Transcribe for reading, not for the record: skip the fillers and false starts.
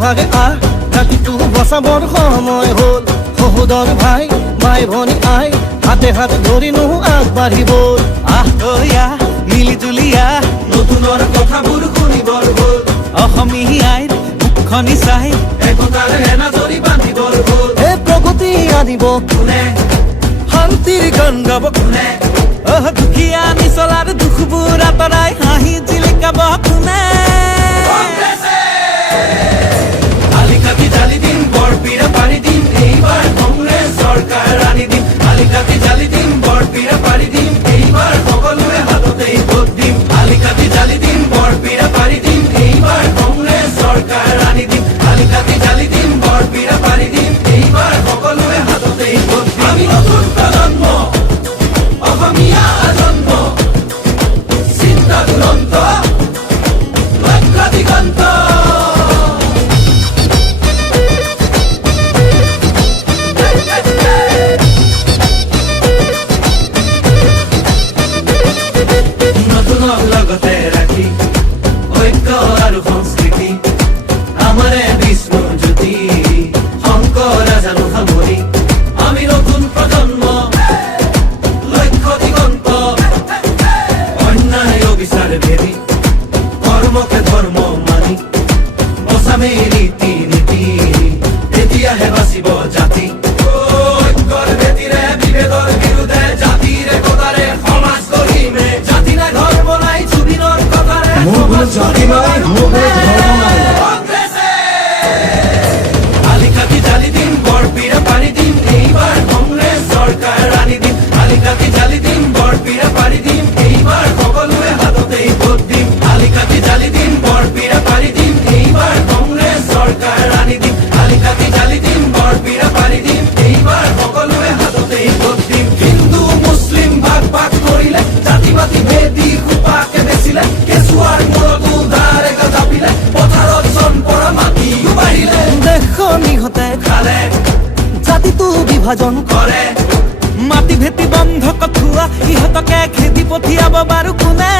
ভাগে জাতিটো বচাবৰ সময় হ'ল সহোদৰ ভাই মাই ভনী আই হাতে হাত ধৰিনো আগবাঢ়িব মিলি জুলিয়া নতুনৰ কথাবোৰ শুনিবৰ হ'ল অসমীয়াইৰ মুখনি চাই একতাৰ এনাজৰি বান্ধিবৰ হ'ল হে প্ৰগতি আনিব কোনে শান্তিৰ গান গাব কোনে দুখীয়া নিচলাৰ দুখবোৰ আঁতৰাই হাঁহি জিলিকাব কোনে আলিকাটি জালি দিম বৰপীৰা পাৰি দিম এইবাৰ কংগ্ৰেছ চৰকাৰ আনি দিম আলিকাটি জালি দিম বৰপীৰা পাৰি দিম এইবাৰ সকলোৰে হাততেই ভোট দিম আলিকাটি জালি দিম বৰপীৰা পাৰি দিম এইবাৰ কংগ্ৰেছ চৰকাৰ আনি দিম আলিকাটি জালি দিম বৰপীৰা পাৰি দিম এইবাৰ সকলোৰে হাততেই ভোট দিম আমি নতুন প্ৰজন্ম অসমীয়া জন্ম চিন্তা দুৰন্ত লক্ষ্য দিগন্ত নতুনক লগতে ৰাখি ঐক্য আৰু সংস্কৃতি আমাৰে বিষ্ণু জ্যোতি শংকৰ জানো সামৰি আমি নতুন প্ৰজন্ম লক্ষ্য দিগন্ত অন্যায় অবিচাৰ ভেদি কৰ্মকে ধৰ্ম মানি বচামে ৰীতি নীতি তেতিয়াহে বাচিব জাতি ঐক্যৰ ভেটিৰে বিভেদৰ বিৰুদ্ধে জাতিৰ একতাৰে সমাজ গঢ়িমে জাতি নাই ধৰ্ম নাই জুবিনৰ কথাৰে জাতি নাই ধৰ্ম নাই আলিকাটি জালি দিম বৰপীৰা পাৰি দিম এইবাৰ কংগ্ৰেছ চৰকাৰ আনি দিম আলিকাটি জালি দিম বৰপীৰা পাৰি দিম এইবাৰ সকলোৰে হাততেই ভোট দিম আলিকাটি জালি দিম বৰপীৰা পাৰি দিম এইবাৰ কংগ্ৰেছ চৰকাৰ আনি দিম আলিকাটি জালি দিম বৰপীৰা পাৰি দিম এইবাৰ সকলোৰে হাততেই ভোট দিম হিন্দু মুছলিম ভাগ ভাগ কৰিলে জাতি পাতি ভেদি খোপাকে বেচিলে কেঁচুৱাৰ মূৰতো ধাৰে জাপিলে পথাৰত চন পৰা মাটিও বাঢ়িলে দেশৰ নিহতে খালে জাতিটো বিভাজন কৰে মাটি ভেটি বন্ধ কঠুৱা ইহঁতকে খেদি পঠিয়াব বাৰু কোনে